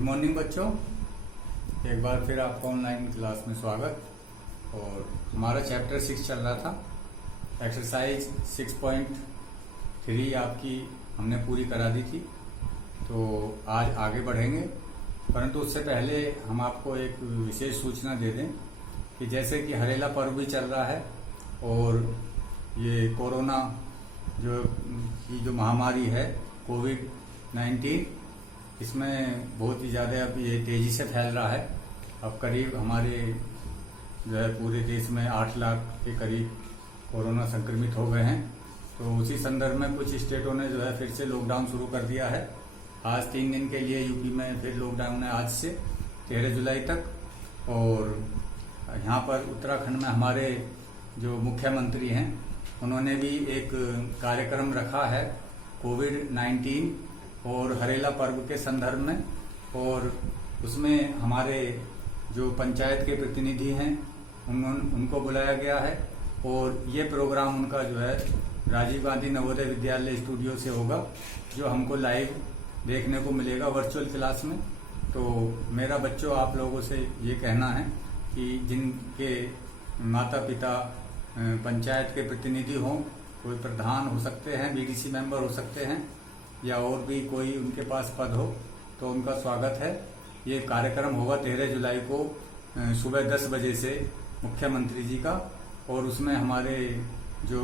Good morning बच्चों, एक बार फिर आपका ऑनलाइन क्लास में स्वागत। और हमारा चैप्टर 6 चल रहा था। एक्सरसाइज 6.3 आपकी हमने पूरी करा दी थी, तो आज आगे बढ़ेंगे। परंतु उससे पहले हम आपको एक विशेष सूचना दे दें कि जैसे कि हरेला पर्व भी चल रहा है और ये कोरोना जो महामारी है कोविड-19, इसमें बहुत ही ज़्यादा अब ये तेज़ी से फैल रहा है। अब करीब हमारे जो है पूरे देश में 8 लाख के करीब कोरोना संक्रमित हो गए हैं। तो उसी संदर्भ में कुछ स्टेटों ने जो है फिर से लॉकडाउन शुरू कर दिया है। आज 3 दिन के लिए यूपी में फिर लॉकडाउन है, आज से 13 जुलाई तक। और यहाँ पर उत्तराखंड में हमारे जो मुख्यमंत्री हैं उन्होंने भी एक कार्यक्रम रखा है कोविड-19 और हरेला पर्व के संदर्भ में, और उसमें हमारे जो पंचायत के प्रतिनिधि हैं उनको बुलाया गया है। और ये प्रोग्राम उनका जो है राजीव गांधी नवोदय विद्यालय स्टूडियो से होगा, जो हमको लाइव देखने को मिलेगा वर्चुअल क्लास में। तो मेरा बच्चों आप लोगों से ये कहना है कि जिनके माता पिता पंचायत के प्रतिनिधि हों, कोई प्रधान हो सकते हैं, बीडीसी मेंबर हो सकते हैं, या और भी कोई उनके पास पद हो, तो उनका स्वागत है। ये कार्यक्रम होगा 13 जुलाई को सुबह 10 बजे से मुख्यमंत्री जी का, और उसमें हमारे जो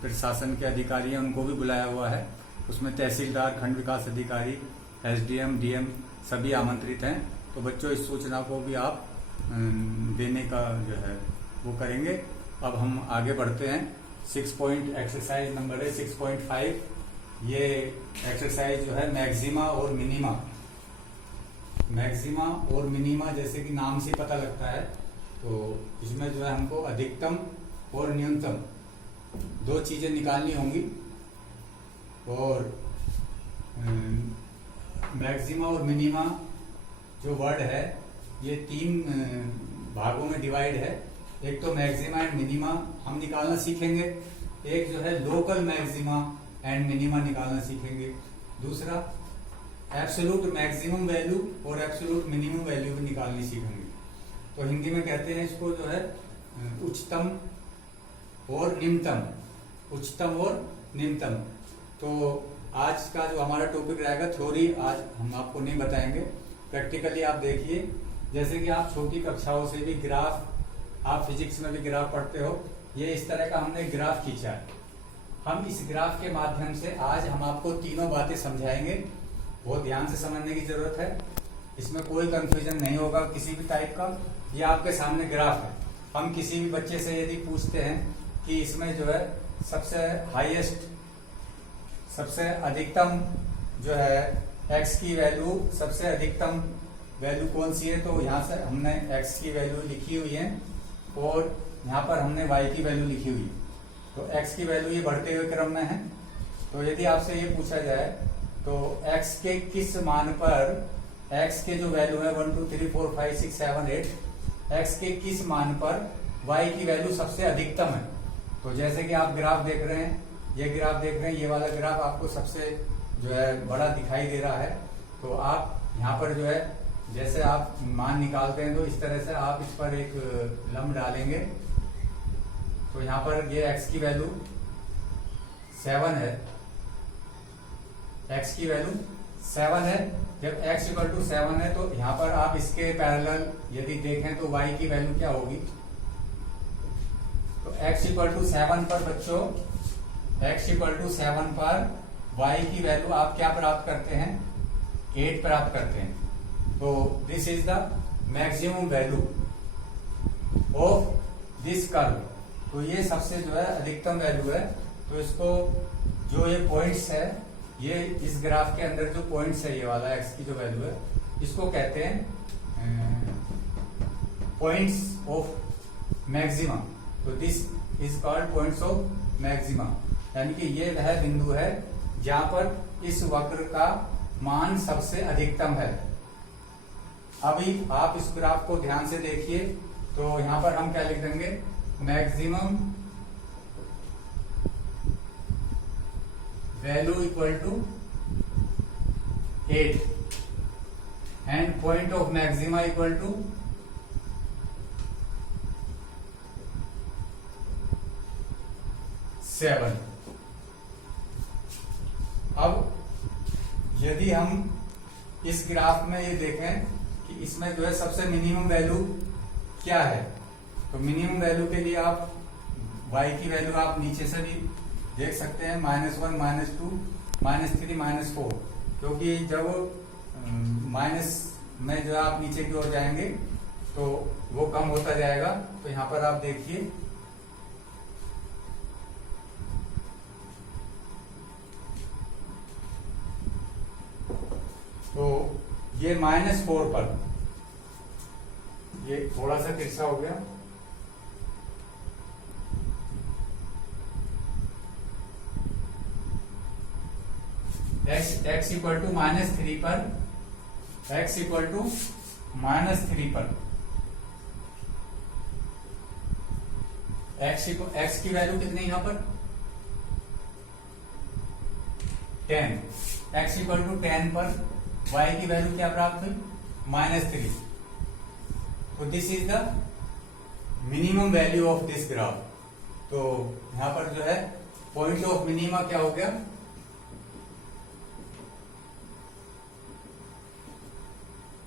प्रशासन के अधिकारी हैं उनको भी बुलाया हुआ है। उसमें तहसीलदार, खंड विकास अधिकारी, एसडीएम, डीएम सभी आमंत्रित हैं। तो बच्चों इस सूचना को भी आप देने का जो है वो करेंगे। अब हम आगे बढ़ते हैं। एक्सरसाइज नंबर है 6.5। ये एक्सरसाइज जो है मैक्सिमा और मिनिमा। मैक्सिमा और मिनिमा जैसे कि नाम से पता लगता है, तो इसमें जो है हमको अधिकतम और न्यूनतम दो चीजें निकालनी होंगी। और मैक्सिमा और मिनिमा जो वर्ड है ये 3 भागों में डिवाइड है। एक तो मैक्सिमा एंड मिनिमा हम निकालना सीखेंगे, एक जो है लोकल मैक्सिमा एंड मिनिमा निकालना सीखेंगे, दूसरा एब्सोल्यूट मैक्सिमम वैल्यू और एब्सोल्यूट मिनिमम वैल्यू भी निकालनी सीखेंगे। तो हिंदी में कहते हैं इसको जो है उच्चतम और निम्नतम, उच्चतम और निम्नतम। तो आज का जो हमारा टॉपिक रहेगा, थ्योरी आज हम आपको नहीं बताएंगे, प्रैक्टिकली आप देखिए। जैसे कि आप छोटी कक्षाओं से भी ग्राफ, आप फिजिक्स में भी ग्राफ पढ़ते हो, ये इस तरह का हमने ग्राफ खींचा है। हम इस ग्राफ के माध्यम से आज हम आपको तीनों बातें समझाएंगे। बहुत ध्यान से समझने की जरूरत है, इसमें कोई कंफ्यूजन नहीं होगा किसी भी टाइप का। ये आपके सामने ग्राफ है। हम किसी भी बच्चे से यदि पूछते हैं कि इसमें जो है सबसे हाईएस्ट, सबसे अधिकतम जो है एक्स की वैल्यू, सबसे अधिकतम वैल्यू कौन सी है, तो यहाँ से हमने एक्स की वैल्यू लिखी हुई है और यहाँ पर हमने वाई की वैल्यू लिखी हुई है। तो x की वैल्यू ये बढ़ते हुए क्रम में है। तो यदि आपसे ये पूछा जाए तो x के किस मान पर, x के जो वैल्यू है 1 2 3 4 5 6 7 8, x के किस मान पर y की वैल्यू सबसे अधिकतम है। तो जैसे कि आप ग्राफ देख रहे हैं, ये ग्राफ देख रहे हैं, ये वाला ग्राफ आपको सबसे जो है बड़ा दिखाई दे रहा है। तो आप यहाँ पर जो है जैसे आप मान निकालते हैं, तो इस तरह से आप इस पर एक लंब डालेंगे। तो यहाँ पर ये x की वैल्यू 7 है, x की वैल्यू 7 है। जब x इक्वल टू 7 है तो यहाँ पर आप इसके पैरेलल यदि देखें तो y की वैल्यू क्या होगी। तो x इक्वल टू 7 पर बच्चों, x इक्वल टू 7 पर y की वैल्यू आप क्या प्राप्त करते हैं, 8 प्राप्त करते हैं। तो this is the maximum value of this curve. तो ये सबसे जो है अधिकतम वैल्यू है। तो इसको जो ये पॉइंट्स है, ये इस ग्राफ के अंदर जो पॉइंट्स है, ये वाला x की जो वैल्यू है, इसको कहते हैं पॉइंट्स ऑफ मैक्सिमा। तो this is called points of maxima, यानी कि ये वह बिंदु है जहां पर इस वक्र का मान सबसे अधिकतम है। अभी आप इस ग्राफ को ध्यान से देखिए। तो यहाँ पर हम क्या लिख देंगे, maximum value equal to 8। And point of maxima equal to 7। अब यदि हम इस ग्राफ में ये देखें कि इसमें जो है सबसे मिनिमम वैल्यू क्या है, तो मिनिमम वैल्यू के लिए आप y की वैल्यू आप नीचे से भी देख सकते हैं, -1, -2, -3, -4, क्योंकि जब माइनस में जो आप नीचे की ओर जाएंगे तो वो कम होता जाएगा। तो यहां पर आप देखिए तो ये -4 पर, ये थोड़ा सा तिरछा हो गया, x इक्वल टू -3 पर, x इक्वल टू -3 पर x की वैल्यू कितनी यहां पर 10, x इक्वल टू 10 पर y की वैल्यू क्या प्राप्त हुई -3। तो this is the minimum value of this graph. तो यहां पर जो है पॉइंट ऑफ मिनिमा क्या हो गया,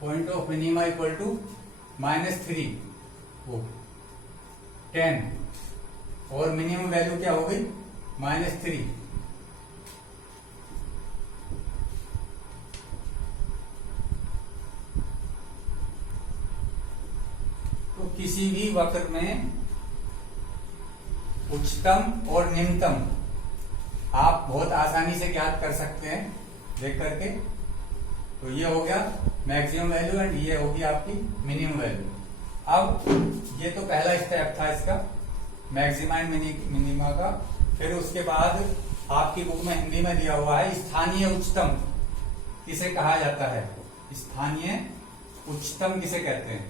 point of minima equal to -3, वो 10, और मिनिमम वैल्यू क्या हो गई -3। तो किसी भी वक्र में उच्चतम और निम्नतम आप बहुत आसानी से ज्ञात कर सकते हैं देख करके। तो ये हो गया मैक्सिमम वैल्यू एंड ये होगी आपकी मिनिमम वैल्यू। अब ये तो पहला स्टेप था इसका मैक्सिमा एंड मिनिमा का। फिर उसके बाद आपकी बुक में हिंदी में दिया हुआ है स्थानीय उच्चतम किसे कहा जाता है, स्थानीय उच्चतम किसे कहते हैं,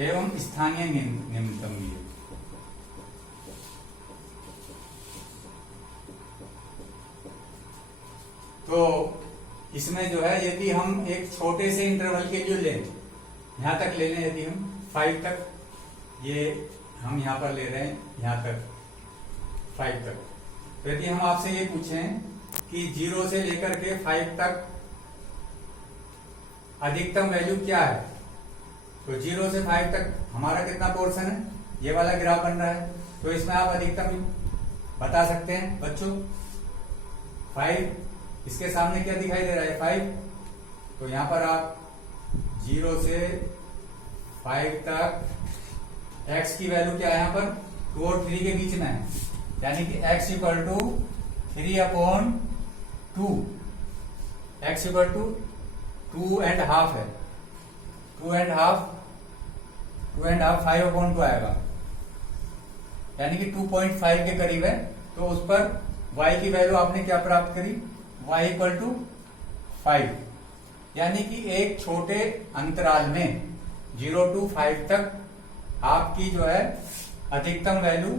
एवं स्थानीय निम्नतम भी है। तो इसमें जो है यदि हम एक छोटे से इंटरवल के लिए लें, यहां तक ले लें, यदि हम 5 तक, ये हम यहां पर ले रहे हैं यहां तक 5 तक, तो यदि हम आपसे ये पूछें कि 0 से लेकर के 5 तक अधिकतम वैल्यू क्या है, तो 0 से 5 तक हमारा कितना पोर्शन है, ये वाला ग्राफ बन रहा है। तो इसमें आप अधिकतम बता सकते हैं बच्चों 5, इसके सामने क्या दिखाई दे रहा है 5, तो यहां पर आप 0 से 5 तक x की वैल्यू क्या है, यहां पर 2 और 3 के बीच में है, यानी कि x equal to 3/2, x equal to 2.5 है, 2.5 5/2 आएगा, यानी कि 2.5 के करीब है। तो उस पर y की वैल्यू आपने क्या प्राप्त करी, y इक्वल टू 5, यानी कि एक छोटे अंतराल में 0 to 5 तक आपकी जो है अधिकतम वैल्यू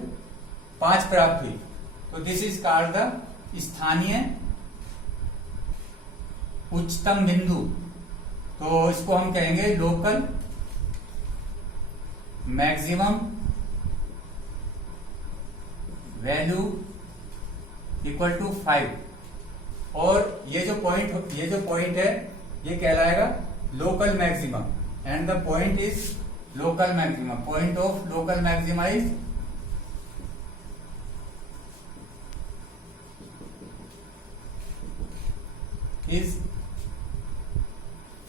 5 प्राप्त हुई। तो दिस इज कॉल्ड द स्थानीय उच्चतम बिंदु। तो इसको हम कहेंगे local maximum value equal to 5, और ये जो पॉइंट है ये कहलाएगा local maximum, and the point is local maximum, point of local maxima is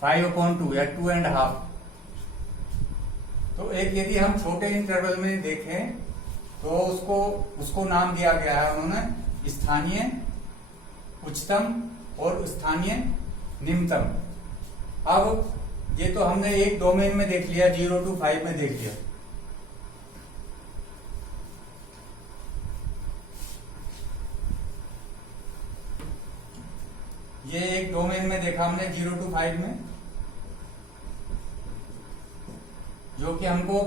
5/2 या 2.5। तो एक यदि हम छोटे इंटरवल में देखें तो उसको नाम दिया गया है उन्होंने स्थानीय उच्चतम और स्थानीय निम्नतम। अब ये तो हमने एक डोमेन में देख लिया, 0 to 5 में देख लिया। ये एक डोमेन में देखा हमने 0 to 5 में, जो कि हमको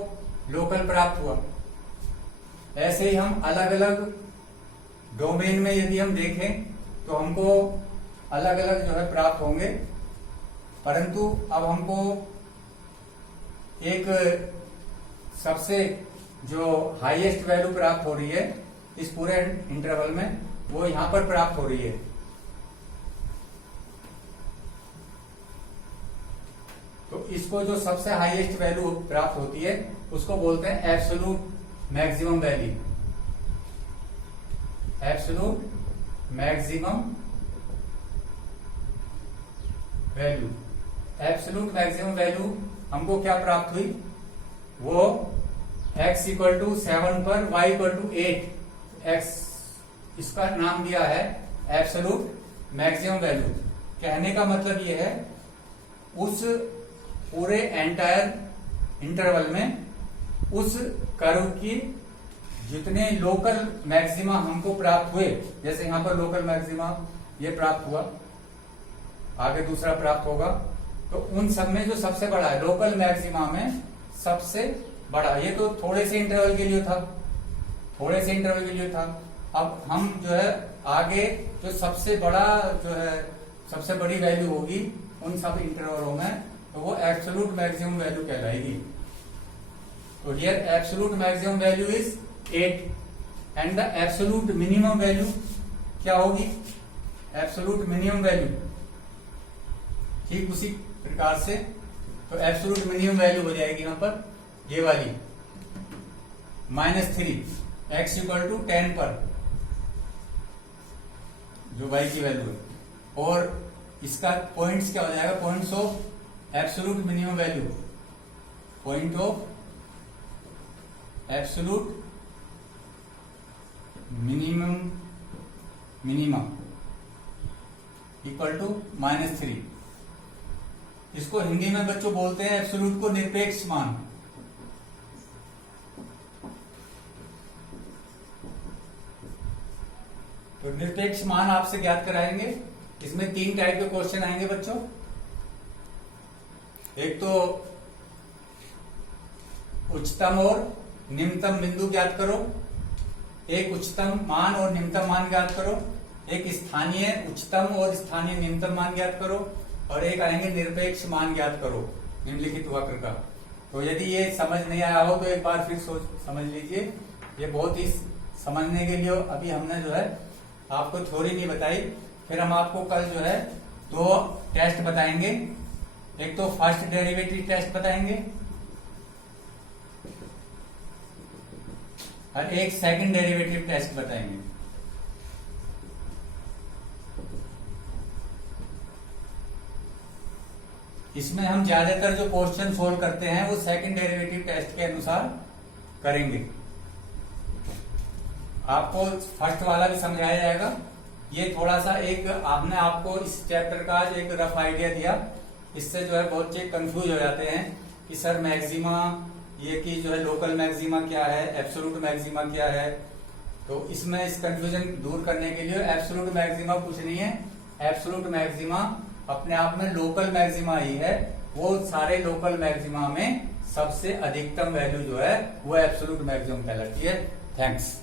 लोकल प्राप्त हुआ। ऐसे ही हम अलग अलग डोमेन में यदि हम देखें तो हमको अलग अलग जो है प्राप्त होंगे। परंतु अब हमको एक सबसे जो हाईएस्ट वैल्यू प्राप्त हो रही है इस पूरे इंटरवल में, वो यहां पर प्राप्त हो रही है। तो इसको जो सबसे हाईएस्ट वैल्यू प्राप्त होती है उसको बोलते हैं absolute maximum value. Absolute maximum value. Absolute maximum value हमको क्या प्राप्त हुई, वो x इक्वल टू 7 पर y इक्वल टू 8, x इसका नाम दिया है एब्सोल्यूट मैक्सिमम वैल्यू। कहने का मतलब ये है उस पूरे एंटायर इंटरवल में उस कर्व की जितने लोकल मैक्सिमा हमको प्राप्त हुए, जैसे यहां पर लोकल मैक्सिमा ये प्राप्त हुआ, आगे दूसरा प्राप्त होगा, तो उन सब में जो सबसे बड़ा है लोकल मैक्सिमा में सबसे बड़ा, ये तो थोड़े से इंटरवल के लिए था, थोड़े से इंटरवल के लिए था। अब हम जो है आगे जो सबसे बड़ा जो है सबसे बड़ी वैल्यू होगी उन सब इंटरवलों में, तो वो एब्सोल्यूट मैक्सिमम वैल्यू कहलाएगी। तो here absolute maximum value is 8 and the absolute minimum value क्या होगी, एब्सोल्यूट मिनिमम वैल्यू ठीक उसी प्रकार से, तो एब्सोल्यूट मिनिमम वैल्यू हो जाएगी यहां पर ये वाली -3 x इक्वल टू 10 पर जो y की वैल्यू है, और इसका पॉइंट्स क्या हो जाएगा, points of absolute minimum value, point of absolute minimum equal to -3। इसको हिंदी में बच्चों बोलते हैं एब्सोल्यूट को निरपेक्ष मान। तो निरपेक्ष मान आपसे ज्ञात कराएंगे। इसमें 3 टाइप के क्वेश्चन आएंगे बच्चों। एक तो उच्चतम और निम्नतम बिंदु ज्ञात करो, एक उच्चतम मान और निम्नतम मान ज्ञात करो, एक स्थानीय उच्चतम और स्थानीय निम्नतम मान ज्ञात करो, और एक आएंगे निरपेक्ष मान ज्ञात करो निम्नलिखित वक्र का। तो यदि ये समझ नहीं आया हो तो एक बार फिर समझ लीजिए। ये बहुत ही समझने के लिए अभी हमने जो है आपको थ्योरी नहीं बताई। फिर हम आपको कल जो है 2 टेस्ट बताएंगे। एक तो फर्स्ट डेरिवेटिव टेस्ट बताएंगे और एक सेकंड डेरिवेटिव टेस्ट बताएंगे। इसमें हम ज्यादातर जो क्वेश्चन सोल्व करते हैं वो सेकंड डेरिवेटिव टेस्ट के अनुसार करेंगे। आपको फर्स्ट वाला भी समझाया जाएगा। ये थोड़ा सा एक आपने आपको इस चैप्टर का एक रफ आइडिया दिया। इससे जो है बहुत चीज कंफ्यूज हो जाते हैं कि सर मैक्सिमा ये की जो है लोकल मैक्सिमा क्या है, एब्सोल्यूट मैक्सिमा क्या है। तो इसमें इस कंफ्यूजन दूर करने के लिए एब्सोल्यूट मैक्सिमा कुछ नहीं है। एब्सोल्यूट मैक्सिमा अपने आप में लोकल मैक्सिमा ही है। वो सारे लोकल मैक्सिमा में सबसे अधिकतम वैल्यू जो है वो एब्सोल्यूट मैक्सिमम कहलाती है। थैंक्स।